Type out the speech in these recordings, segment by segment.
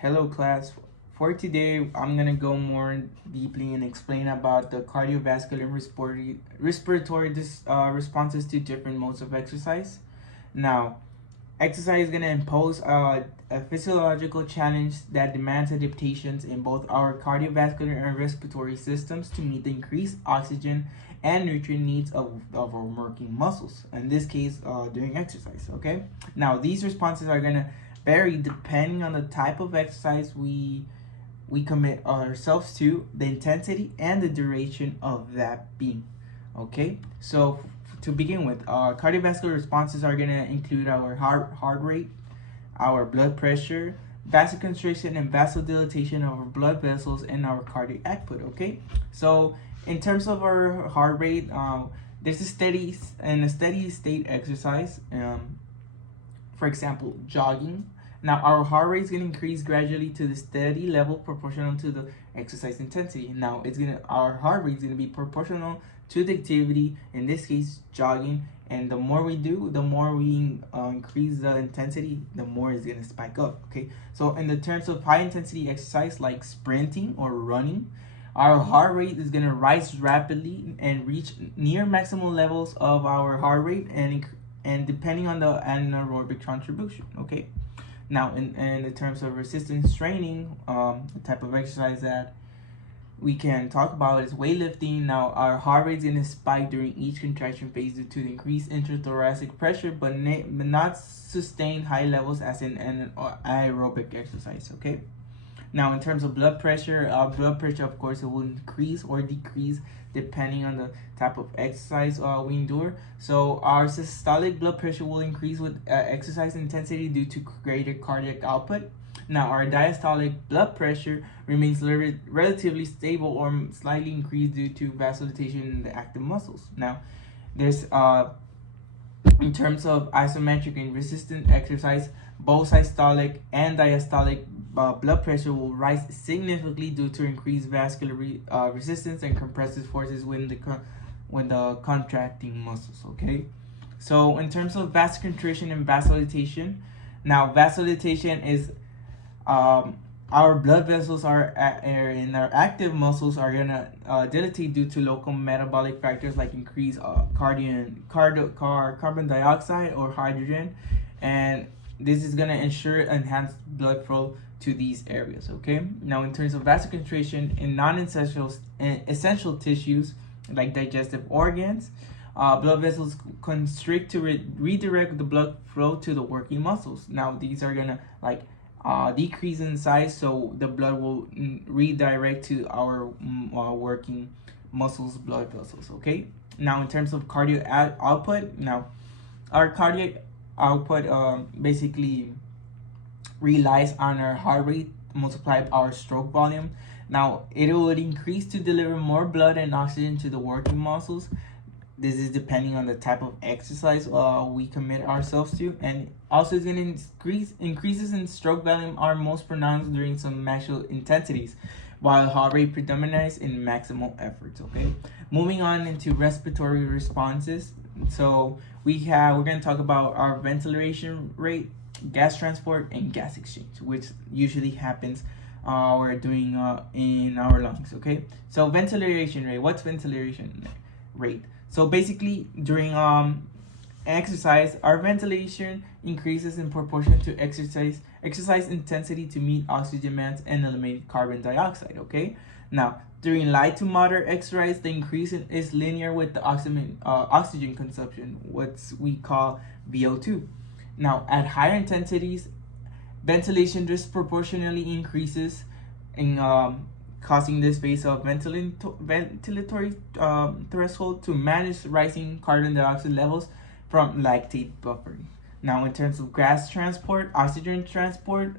Hello class. For today, I'm gonna go more deeply and explain about the cardiovascular and respiratory responses to different modes of exercise. Now, exercise is gonna impose a physiological challenge that demands adaptations in both our cardiovascular and respiratory systems to meet the increased oxygen and nutrient needs of our working muscles. In this case, during exercise. Okay. Now, these responses are gonna vary depending on the type of exercise we commit ourselves to, the intensity and the duration of that being. Okay, so to begin with, cardiovascular responses are going to include our heart rate, our blood pressure, vasoconstriction and vasodilatation of our blood vessels, and our cardiac output. Okay, so in terms of our heart rate, there's a steady state exercise. For example, jogging. Now our heart rate is going to increase gradually to the steady level proportional to the exercise intensity. Now our heart rate is going to be proportional to the activity, in this case jogging, and the more we do, the more we increase the intensity, the more it's going to spike up. Okay, so in the terms of high intensity exercise like sprinting or running, our heart rate is going to rise rapidly and reach near maximal levels of our heart rate, and depending on the anaerobic contribution. Okay, now in the terms of resistance training, the type of exercise that we can talk about is weightlifting. Now our heart rate is going to spike during each contraction phase due to the increased interthoracic pressure, but not sustain high levels as in an aerobic exercise. Okay, now in terms of blood pressure, of course it will increase or decrease depending on the type of exercise we endure. So our systolic blood pressure will increase with exercise intensity due to greater cardiac output. Now our diastolic blood pressure remains relatively stable or slightly increased due to vasodilatation in the active muscles. Now there's in terms of isometric and resistant exercise, both systolic and diastolic blood pressure will rise significantly due to increased vascular resistance and compressive forces when the contracting muscles. Okay, so in terms of vasoconstriction and vasodilatation, now vasodilatation is our blood vessels in our active muscles are gonna dilate due to local metabolic factors like increased carbon dioxide or hydrogen, and this is gonna ensure enhanced blood flow to these areas. Okay, now in terms of vasoconstriction in essential tissues like digestive organs, blood vessels constrict to redirect the blood flow to the working muscles. Now these are gonna decrease in size, so the blood will redirect to our working muscles, blood vessels. Okay, now in terms of cardiac output, now our cardiac output basically relies on our heart rate multiplied our stroke volume. Now it would increase to deliver more blood and oxygen to the working muscles. This is depending on the type of exercise we commit ourselves to, and also it's going to increases in stroke volume are most pronounced during some maximal intensities, while heart rate predominates in maximal efforts. Okay, moving on into respiratory responses. So we're going to talk about our ventilation rate, gas transport, and gas exchange, which usually happens we're doing in our lungs. Okay, so ventilation rate. What's ventilation rate? So basically during exercise, our ventilation increases in proportion to exercise intensity to meet oxygen demands and eliminate carbon dioxide. Okay, now during light to moderate exercise, the increase is linear with the oxygen consumption, what we call VO2. Now at higher intensities, ventilation disproportionately increases in causing this phase of ventilatory threshold to manage rising carbon dioxide levels from lactate buffering. Now in terms of gas transport, oxygen transport,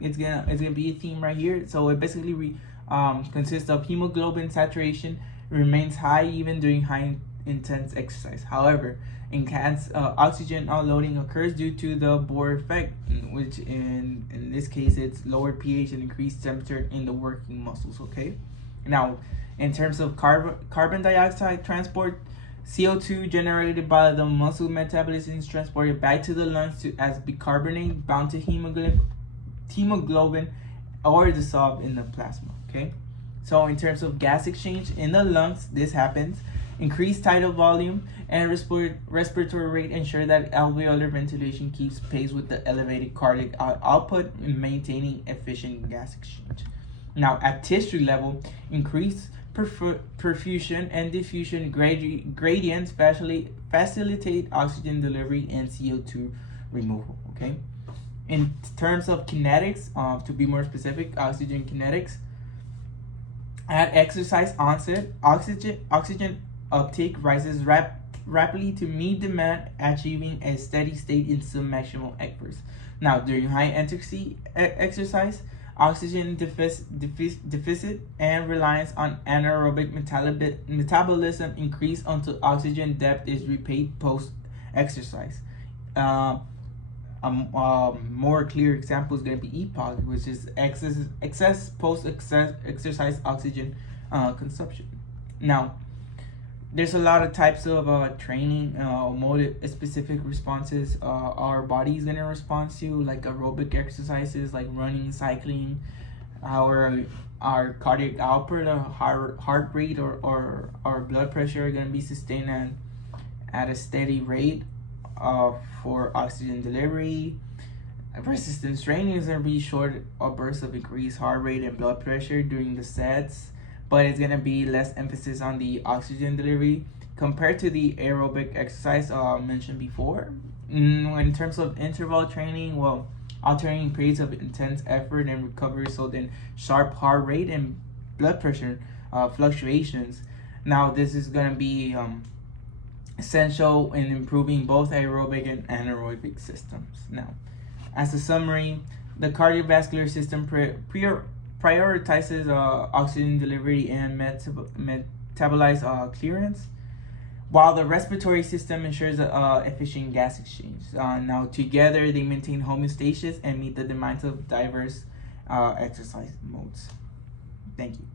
it's gonna be a theme right here. So it basically consists of hemoglobin saturation remains high even during high intense exercise. However, enhanced oxygen outloading occurs due to the Bohr effect, which in this case it's lowered pH and increased temperature in the working muscles. Okay, now in terms of carbon dioxide transport, CO2 generated by the muscle metabolism is transported back to the lungs as bicarbonate bound to hemoglobin hemoglobin or dissolved in the plasma. Okay, so in terms of gas exchange in the lungs, this happens. Increased tidal volume and respiratory rate ensure that alveolar ventilation keeps pace with the elevated cardiac output in maintaining efficient gas exchange. Now, at tissue level, increased perfusion and diffusion gradients facilitate oxygen delivery and CO2 removal. Okay. In terms of kinetics, to be more specific, oxygen kinetics. At exercise onset, oxygen uptake rises rapidly to meet demand, achieving a steady state in submaximal efforts. Now, during high intensity exercise, oxygen deficit and reliance on anaerobic metabolism increase until oxygen depth is repaid post exercise. More clear example is going to be EPOC, which is excess post exercise oxygen consumption. Now, there's a lot of types of training, motive specific responses our body is going to respond to, like aerobic exercises like running, cycling. Our cardiac output, heart rate, or our blood pressure are going to be sustained at a steady rate for oxygen delivery. Resistance training is going to be short bursts of increased heart rate and blood pressure during the sets, but it's going to be less emphasis on the oxygen delivery compared to the aerobic exercise mentioned before. In terms of interval training, well, alternating periods of intense effort and recovery result in sharp heart rate and blood pressure fluctuations. Now, this is going to be essential in improving both aerobic and anaerobic systems. Now, as a summary, the cardiovascular system prioritizes oxygen delivery and metabolize clearance, while the respiratory system ensures efficient gas exchange. Now, together, they maintain homeostasis and meet the demands of diverse exercise modes. Thank you.